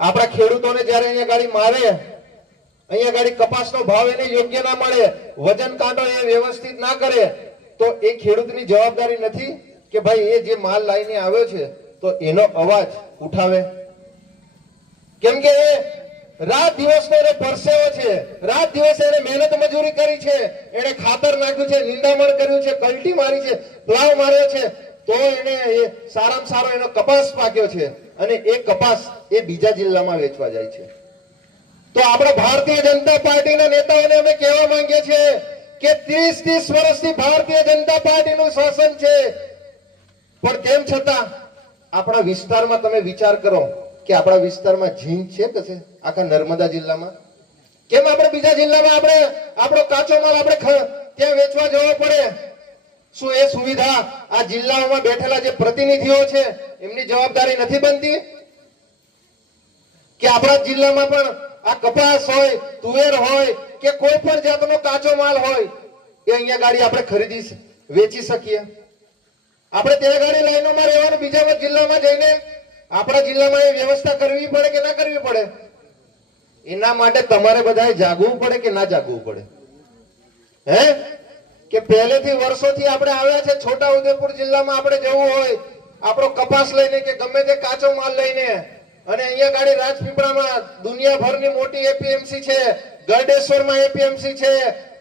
આપણા ખેડૂતોને જ્યારે અહીંયા ગાડી મારે, અહીંયા ગાડી કપાસનો ભાવ એને યોગ્ય ના મળે, વજન કાંટો એ વ્યવસ્થિત ના કરે, તો એ ખેડૂતની જવાબદારી નથી કે ભાઈ એ જે માલ લઈને આવ્યો છે તો એનો અવાજ ઉઠાવે? કેમ કે રાત દિવસનો એને પરસેવો છે, રાત દિવસ એને મહેનત મજૂરી કરી છે, એને ખાતર નાખ્યું છે, નિંદામણ કર્યું છે, કલ્ટી મારી છે, પ્લાવ માર્યો છે, તો એને સારામાં સારો એનો કપાસ પાક્યો છે અને એ કપાસ એ બીજા જિલ્લામાં વેચવા જાય છે. તો આપણા ભારતીય જનતા પાર્ટીના નેતાઓને અમે કહેવા માંગીએ છીએ કે 30 વર્ષથી ભારતીય જનતા પાર્ટીનું શાસન છે, પણ તેમ છતાં આપણા વિસ્તારમાં તમે વિચાર કરો કે આપણા વિસ્તારમાં ઝીંક છે કે છે? આખા નર્મદા જિલ્લામાં કેમ આપણે બીજા જિલ્લામાં આપણે આપણો કાચો માલ આપણે ત્યાં વેચવા જવો પડે? શું એ સુવિધા આ જિલ્લાઓમાં બેઠેલા જે પ્રતિનિધિઓ છે એમની જવાબદારી નથી બનતી કે આપણા જિલ્લામાં પણ આ કપાસ હોય, તુવેર હોય કે કોઈ પણ જાતનો કાચો માલ હોય એ અહીંયા ગાડી આપણે ખરીદી વેચી શકીએ? આપણે ત્યાં ગાડી લાઈનોમાં રહેવાનું, બીજા જિલ્લામાં જઈને આપણા જિલ્લામાં એ વ્યવસ્થા કરવી પડે કે ના કરવી પડે? એના માટે તમારે બધાએ જાગવું પડે કે ના જાગવું પડે? હે કે પહેલેથી વર્ષોથી આપણે આવ્યા છે છોટા ઉદેપુર જિલ્લામાં, આપણે જવું હોય આપણો કપાસ લઈને કે ગમે તે કાચો માલ લઈને, અને અહીંયા ગાડી રાજપીપળામાં દુનિયાભરની મોટી એપીએમસી છે, ગરડેશ્વરમાં એપીએમસી છે,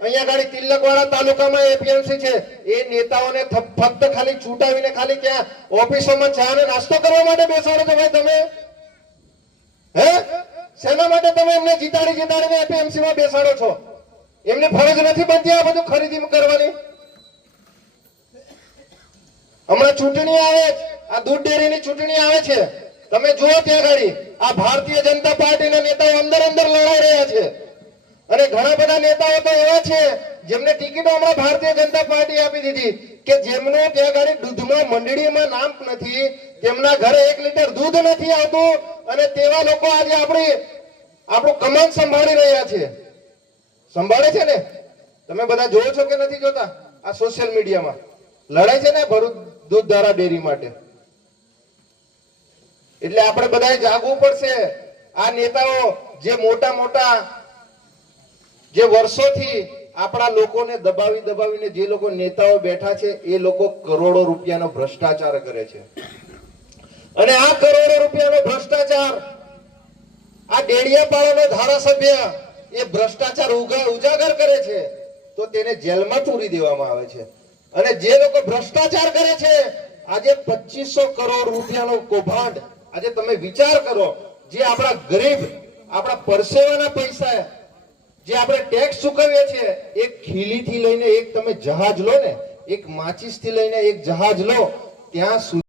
અહીંયા ગાડી તિલકવાડા તાલુકામાં એપીએમસી છે. એ નેતાઓને ફક્ત ખાલી છૂટાવીને ખાલી ક્યાં ઓફિસોમાં ચા અને નાસ્તો કરવા માટે બેસાડો છો ભાઈ તમે? હે શેના માટે તમે એમને જીતાડીને એપીએમસી માં બેસાડો છો? એમની ફરજ નથી બનતી આ બધું ખરીદી કરવાની? હમણાં ચૂંટણી આવે, આ દૂધ ડેરીની ચૂંટણી આવે છે, તમે જુઓ ત્યાં ગાડી આ ભારતીય જનતા પાર્ટીના નેતાઓ અંદર લડાઈ રહ્યા છે, અને ઘણા બધા નેતાઓ તો એવા છે જેમને ટિકિટો હમણાં ભારતીય જનતા પાર્ટી આપી દીધી કે જેમનું ત્યાં ગાડી દૂધમાં મંડળીમાં નામ નથી, તેમના ઘરે 1 લીટર દૂધ નથી આવતું, અને તેવા લોકો આજે આપણું કમાન સંભાળી રહ્યા છે. સંભાળે છે ને? તમે બધા જોવો છો કે નથી જોતા? આ સોશિયલ મીડિયામાં લડાઈ છે ને ભરૂચ દૂધ ધારા ડેરી માટે. એટલે આપણે બધાએ જાગવું પડશે. આ નેતાઓ જે મોટા જે વર્ષોથી આપણા લોકોને દબાવીને જે લોકો નેતાઓ બેઠા છે એ લોકો કરોડો રૂપિયાનો ભ્રષ્ટાચાર કરે છે, અને આ કરોડો રૂપિયાનો ભ્રષ્ટાચાર આ ડેડિયાપાડાનો ધારાસભ્ય એ ભ્રષ્ટાચાર ઉજાગર કરે છે તો તેને જેલમાં પૂરી દેવામાં આવે છે. અને જે લોકો ભ્રષ્ટાચાર કરે છે, આજે 2500 કરોડ રૂપિયાનો કૌભાંડ, આજે તમે વિચાર કરો, જે આપણા ગરીબ, આપણા પરસેવાના પૈસા જે આપણે ટેક્સ ચૂકવીએ છીએ, એક ખીલીથી લઈને એક તમે જહાજ લો ને, એક માચીસથી લઈને એક જહાજ લો, ત્યાં